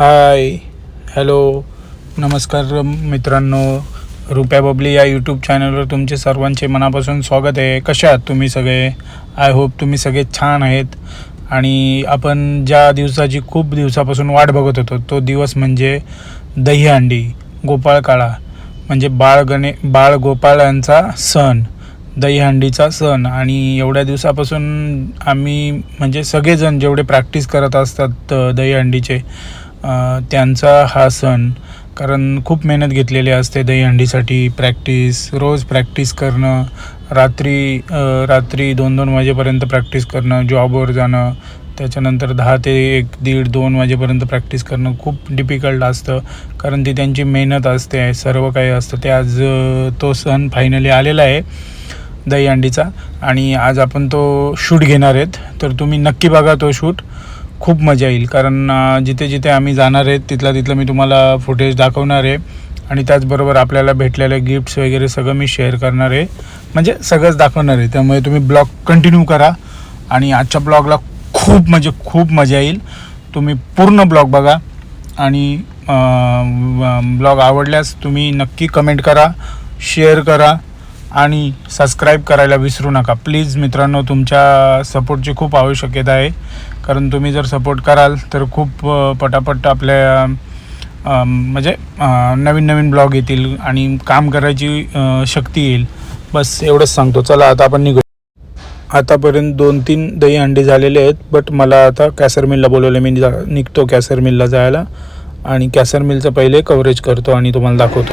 Hi hello नमस्कार मित्रांनो रुप्या बबली या यूट्यूब चॅनलवर तुमचे सर्वांचे मनापासून स्वागत आहे. कसे आहात तुम्ही सगळे? आय होप तुम्ही सगळे छान आहेत. आणि आपण ज्या दिवसाची खूप दिवसापासून वाट बघत होतो तो दिवस म्हणजे दहीहंडी गोपाळ काळा म्हणजे बाळ गणे बाळ गोपाळ यांचा सण दहीहंडीचा सण. आणि एवढ्या दिवसापासून आम्ही म्हणजे सगळेजण जेवढे प्रॅक्टिस करत असतात दहीहंडीचे त्यांचा हा सण कारण खूप मेहनत घेतलेली असते दहीहंडीसाठी प्रॅक्टिस रोज प्रॅक्टिस करणं रात्री रात्री दोन दोन वाजेपर्यंत प्रॅक्टिस करणं जॉबवर जाणं त्याच्यानंतर दहा ते एक दीड दोन वाजेपर्यंत प्रॅक्टिस करणं खूप डिफिकल्ट असतं कारण ती त्यांची मेहनत असते सर्व काही असतं. ते आज तो सण फायनली आलेला आहे दहीहंडीचा आणि आज आपण तो शूट घेणार आहेत. तर तुम्ही नक्की बघा तो शूट खूप मजा येईल. कारण जिथे जिथे आम्ही जाणार आहेत तिथला तिथलं मी तुम्हाला फुटेज दाखवणार आहे. आणि त्याचबरोबर आपल्याला भेटलेले गिफ्ट्स वगैरे सगळं मी शेअर करणार आहे. म्हणजे सगळंच दाखवणार आहे. त्यामुळे तुम्ही ब्लॉग कंटिन्यू करा. आणि आजच्या ब्लॉगला खूप म्हणजे खूप मजा येईल. तुम्ही पूर्ण ब्लॉग बघा. आणि ब्लॉग आवडल्यास तुम्ही नक्की कमेंट करा शेअर करा. आणि सबस्क्राईब करायला विसरू नका. प्लीज मित्रांनो तुमच्या सपोर्टची खूप आवश्यकता आहे. कारण तुम्ही जर सपोर्ट कराल तर खूप पटापट आपल्या म्हणजे नवीन नवीन ब्लॉग येतील आणि काम करायची शक्ती येईल. बस एवढंच सांगतो. चला आता आपण निघू. आतापर्यंत दोन तीन दही अंडे झालेले आहेत बट मला आता कॅसर मिलला बोलवलं मी जा निघतो कॅसर मिलला जायला. आणि कॅसर मिलचं पहिले कव्हरेज करतो आणि तुम्हाला दाखवतो.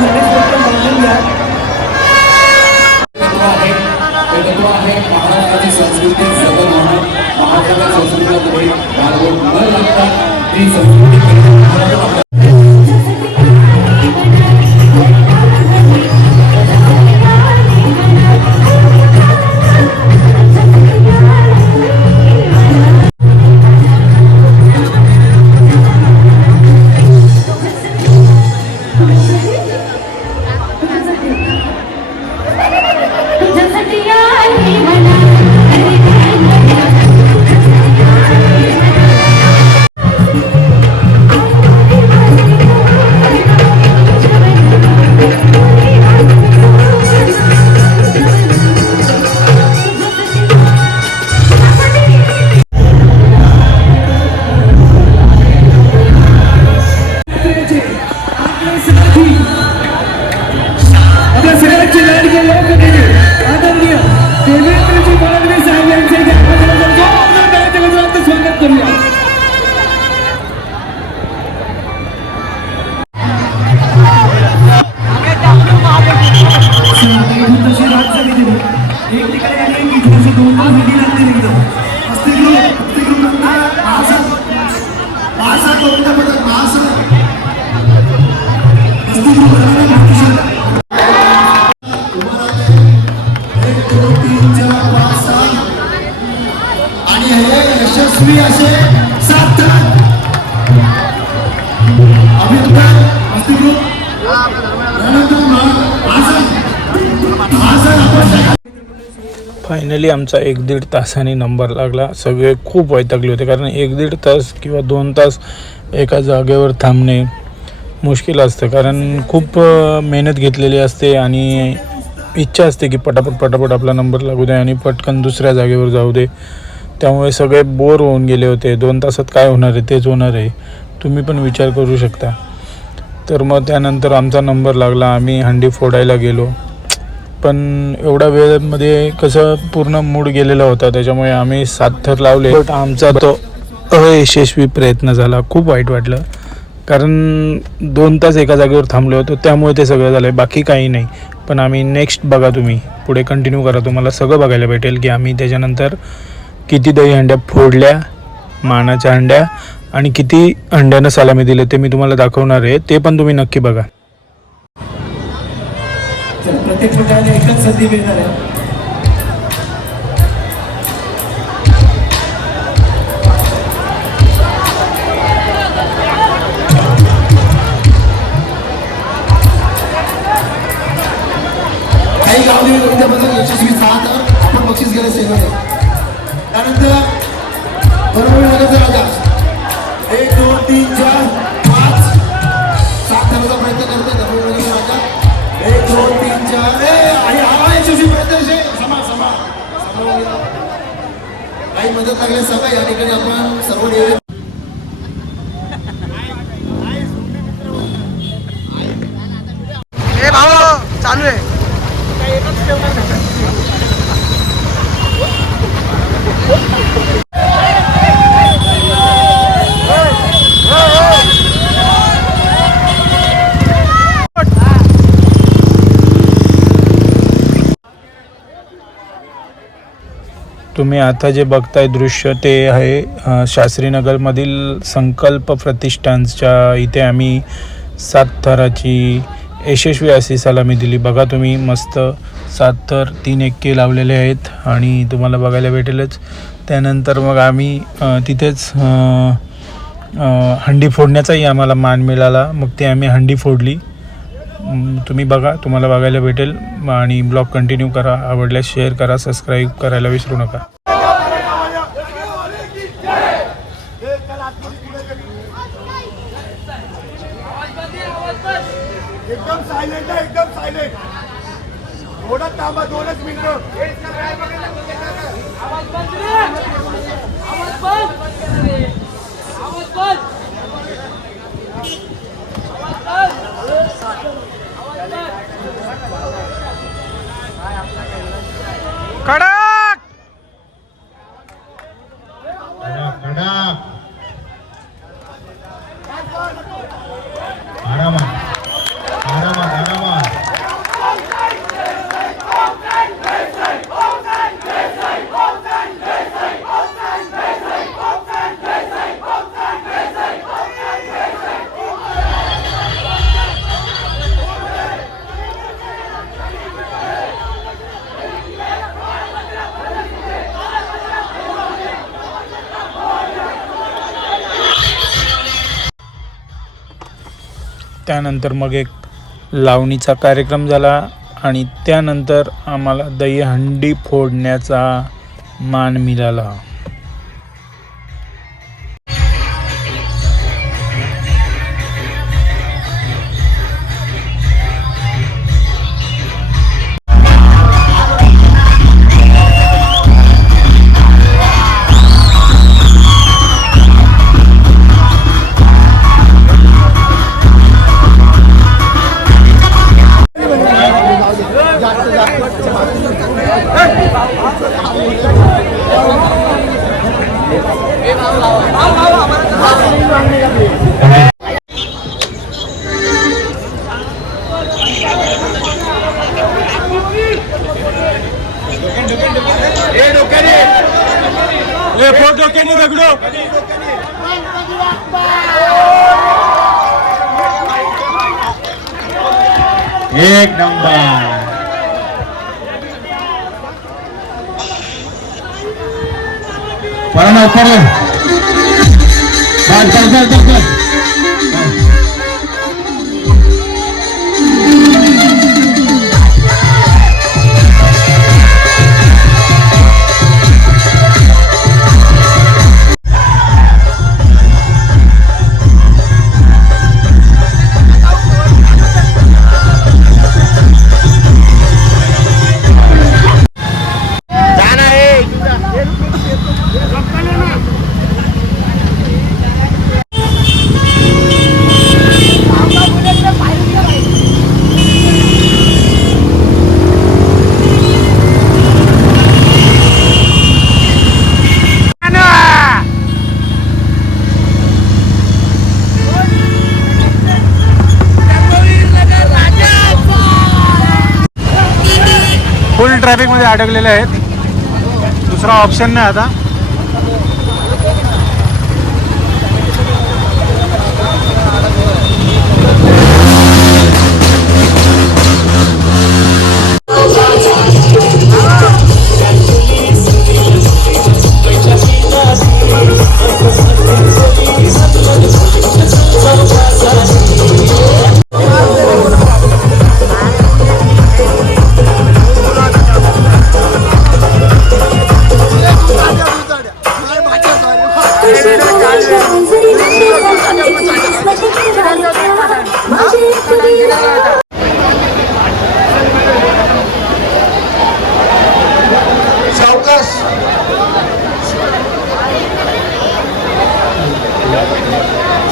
Gracias. फायनली आमचा एक दीड तासाने नंबर लागला. सगळे खूप वैतागले होते कारण एक दीड तास किंवा दोन तास एका जागेवर थांबणे मुश्किल असतं. कारण खूप मेहनत घेतलेली असते आणि इच्छा असते की पटापट पटापट आपला नंबर लागू दे आणि पटकन दुसऱ्या जागेवर जाऊ दे. त्यामुळे सगळे बोर होऊन गेले होते. दोन तासात काय होणार आहे तेच होणार आहे. तुम्ही पण विचार करू शकता. तर मग त्यानंतर आमचा नंबर लागला. आम्ही हंडी फोडायला गेलो. पण एवढ्या वेळेमध्ये कसं पूर्ण मूड गेलेला होता त्याच्यामुळे आम्ही सात थर लावले. बट आमचा तो अयशस्वी प्रयत्न झाला खूप वाईट वाटलं. कारण दोन तास एका जागेवर थांबलो होतो त्यामुळे ते सगळं झालं बाकी काही नाही. पण आम्ही नेक्स्ट बघा तुम्ही पुढे कंटिन्यू करा. तुम्हाला सगळं बघायला भेटेल की आम्ही त्याच्यानंतर किती दही हंड्या फोडल्या मानाच्या अंड्या आणि किती अंड्यानं सलामी दिले ते मी तुम्हाला दाखवणार आहे. ते पण तुम्ही नक्की बघा. प्रत्येक ठिकाणी एकच संधी मिळणार आहे. काही गावली नृत्याबद्दल यशस्वी सहा तर आपण बक्षीस गेले सेवा त्यानंतर बरोबर नगरचा राजा लागले सगळं या ठिकाणी आपण सर्व चालू आहे. तुम्ही आता जे बघताय दृश्य ते आहे शास्त्रीनगरमधील संकल्प प्रतिष्ठानच्या इथे आम्ही सात थराची यशस्वी अशी सलामी दिली. बघा तुम्ही मस्त सात थर तीन एक्के लावलेले आहेत आणि तुम्हाला बघायला भेटेलच. त्यानंतर मग आम्ही तिथेच हंडी फोडण्याचाही आम्हाला मान मिळाला. मग ते आम्ही हंडी फोडली. तुम्ही बघा तुम्हाला बघायला भेटेल आणि ब्लॉग कंटिन्यू करा आवडल्यास शेअर करा सबस्क्राईब करायला विसरू नका. एकदम सायलेंट आहे एकदम सायलेंट थोडं थांबा दोनच मिनिटं. खड़ा त्यानंतर मग एक लावणीचा कार्यक्रम झाला आणि त्यानंतर आम्हाला दहीहंडी फोडण्याचा मान मिळाला. परा लवकर चल चल चल चल चल ट्रॅफिकमध्ये अडकलेले आहेत. दुसरा ऑप्शन नाही आता.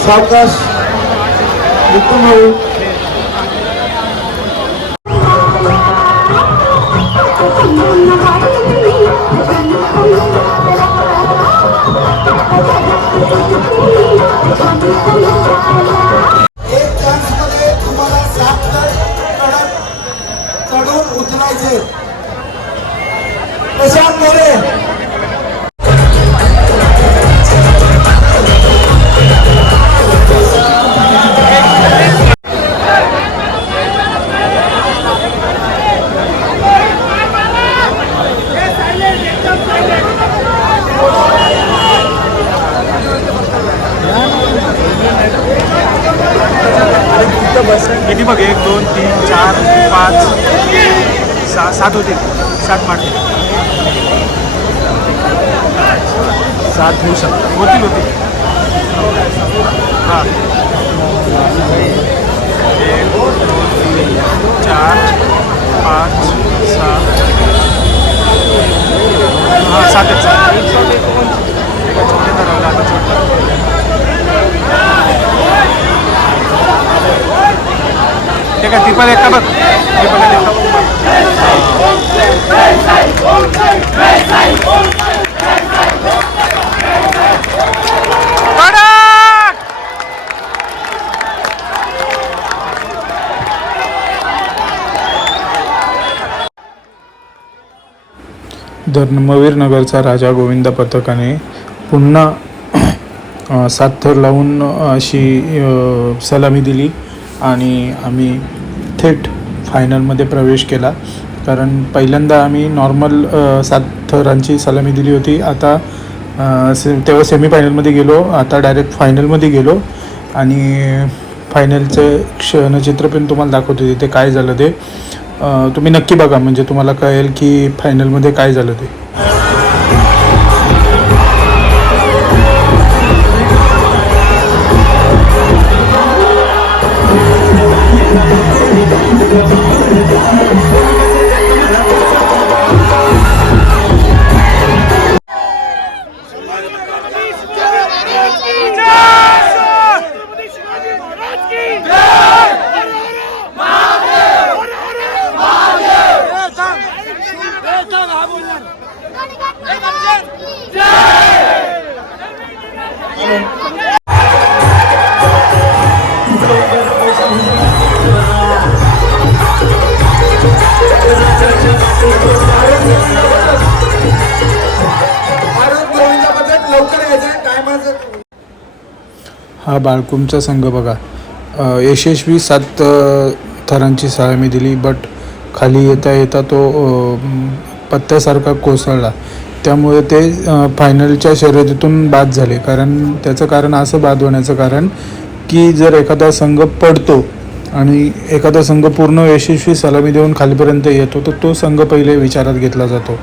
सावकाश उत्तम भाऊ एक सहा सात होतील सात मारतील सात होऊ शकतात. होतील होतील. हां. एक दोन तीन चार पाच सात. हां सातच. छोटे ठरवलं आता छोटे ते काय एकटा बघ. राजा गोविंद पथकाने पुन्हा अ, सात थर लावून अशी अ, सलामी दिली आणि आम्ही थेट फायनलमध्ये प्रवेश केला. कारण पहिल्यांदा आम्ही नॉर्मल सात थरांची सलामी दिली होती. आता से तेव्हा सेमीफायनलमध्ये गेलो. आता डायरेक्ट फायनलमध्ये गेलो. आणि फायनलचं क्षणचित्र पण तुम्हाला दाखवतो तिथे काय झालं ते? तुम्ही नक्की बघा. म्हणजे तुम्हाला कळेल की फायनलमध्ये काय झालं ते. हा बाळकुमचा संघ बघा. यशस्वी सात थरांची सलामी दिली बट खाली येता येता तो पत्त्यासारखा कोसळला. त्यामुळे ते फायनलच्या शर्यतीतून बाद झाले. कारण त्याचं कारण असं बाद होण्याचं कारण की जर एखादा संघ पडतो आणि एखादा संघ पूर्ण यशस्वी सलामी देऊन खालीपर्यंत येतो तर तो संघ पहिले विचारात घेतला जातो.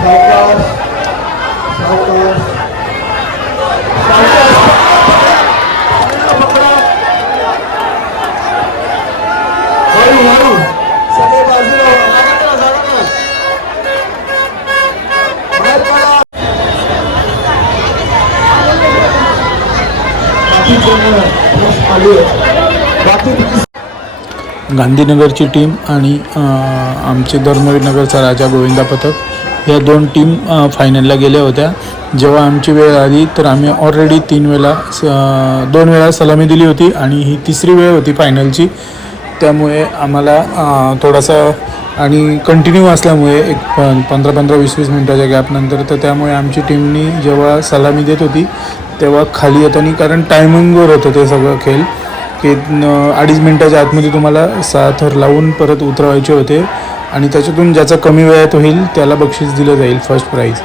सावकाश सावकाश हळू हळू सगळे बाजूला बाहेर पडा. आली गांधीनगरची टीम आणि आमचे धर्मवीरनगरचा राजा गोविंदा पथक या दोन टीम फायनलला गेल्या होत्या. जेव्हा आमची वेळ आली तर आम्ही ऑलरेडी तीन वेळा स- दोन वेळा सलामी दिली होती आणि ही तिसरी वेळ होती फायनलची त्यामुळे आम्हाला थोडासा आणि कंटिन्यू असल्यामुळे एक प पंधरा पंधरा वीस वीस मिनटाच्या गॅपनंतर तर त्यामुळे आमची टीमनी जेव्हा सलामी देत होती तेव्हा खाली येताना कारण टायमिंगवर होतं ते सगळं खेळ की अडीच मिनटाच्या आतमध्ये तुम्हाला सहा थर लावून परत उतरवायचे होते. आणि त्याच्यातून ज्याचा कमी वेळात होईल त्याला बक्षीस दिलं जाईल फर्स्ट प्राईज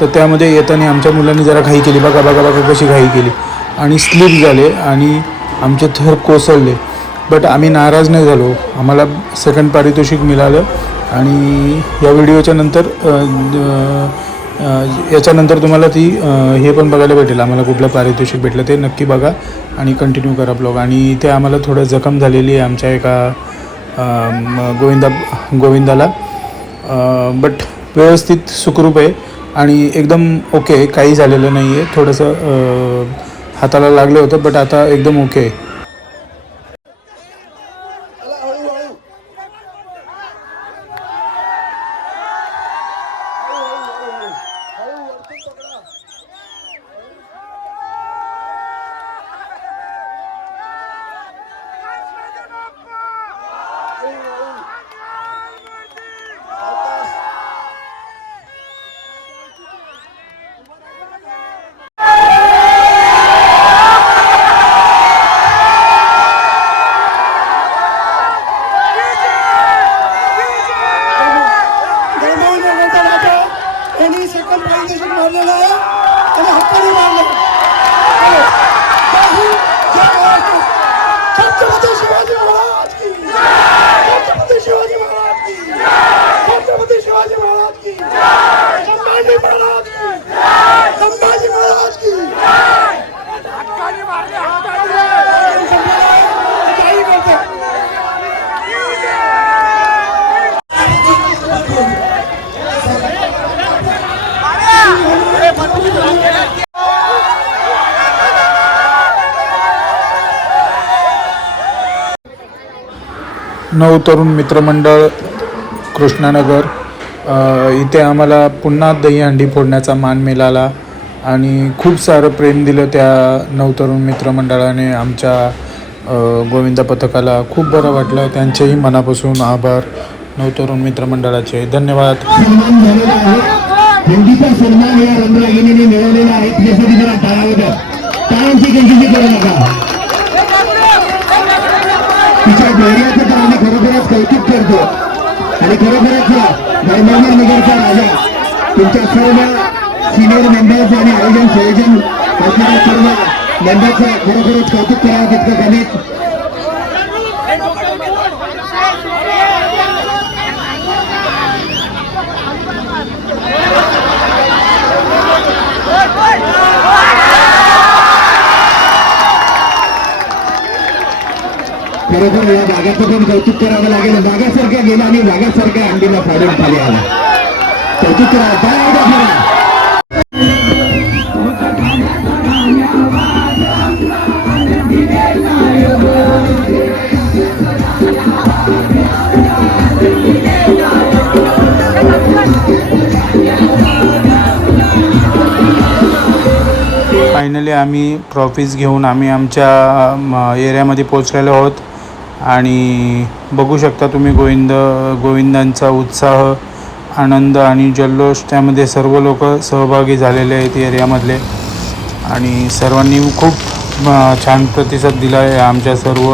तर त्यामध्ये येताना आमच्या मुलांनी जरा घाई केली. बघा बघा बघा कशी घाई केली. आणि स्लिप झाले आणि आमचे थर कोसळले. बट आम्ही नाराज नाही झालो. आम्हाला सेकंड पारितोषिक मिळालं. आणि या व्हिडिओच्या नंतर याच्यानंतर तुम्हाला ती हे पण बघायला भेटेल. आम्हाला कुठलं पारितोषिक भेटलं ते नक्की बघा आणि कंटिन्यू करा ब्लॉग आणि ते आम्हाला थोडं जखम झालेली आहे आमच्या एका गोविंदा गोविंदाला. बट व्यवस्थित सुखरूप आहे आणि एकदम ओके काही झालेलं नाही आहे थोडंसं हाताला लागलं होतं बट आता एकदम ओके आहे धर्मवीरनगरचा राजा यांनी सेकंड प्राइजेशन मारलेलं आहे आणि हक्काने मारलं जय हिंद, जय महाराष्ट्र. छत्रपती शिवाजी महाराज की छत्रपती शिवाजी महाराज की छत्रपती शिवाजी महाराज की संभाजी महाराज की संभाजी महाराज की काही करतो नऊ तरुण मित्रमंडळ कृष्णानगर इथे आम्हाला पुन्हा दहीहंडी फोडण्याचा मान मिळाला आणि खूप सारं प्रेम दिलं त्या नऊ तरुण मित्रमंडळाने आमच्या गोविंदा पथकाला. खूप बरं वाटलं. त्यांचेही मनापासून आभार नऊ तरुण मित्रमंडळाचे. धन्यवाद. सन्मान आहे मिळवलेला खरोखरच कौतुक करतो. आणि खरोखरच धर्मवीर नगरचा राजा तुमच्या सर्व सिनियर मेंबर्स आणि आयोजन संयोजन असणाऱ्या सर्व मेंबर्सचं खरोखरच कौतुक करावं तितकं कमी खरोखर या बागाचं पण कौतुक करावं लागेल. बागासारखा गेला आणि बागासारख्या अंडीला फाडून खाली आला. कौतुक करा काय फायनली आम्ही ट्रॉफीज घेऊन आम्ही आमच्या एरियामध्ये पोचलेलो आहोत. आणि बघू शकता तुम्ही गोविंद गोविंदांचा उत्साह आनंद आणि जल्लोष. त्यामध्ये सर्व लोक सहभागी झालेले आहेत एरियामधले. आणि सर्वांनी खूप छान प्रतिसाद दिला आहे आमच्या सर्व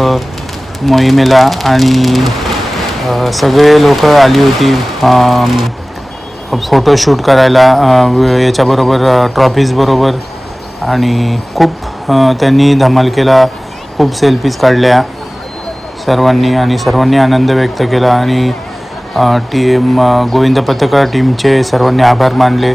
मोहिमेला. आणि सगळे लोक आली होती फोटोशूट करायला याच्याबरोबर ट्रॉफीजबरोबर आणि खूप त्यांनी धमाल केला खूप सेल्फीज काढल्या. सर्वांनी आणि सर्वांनी आनंद व्यक्त केला आणि टीम गोविंद पथकर टीमचे सर्वांनी आभार मानले.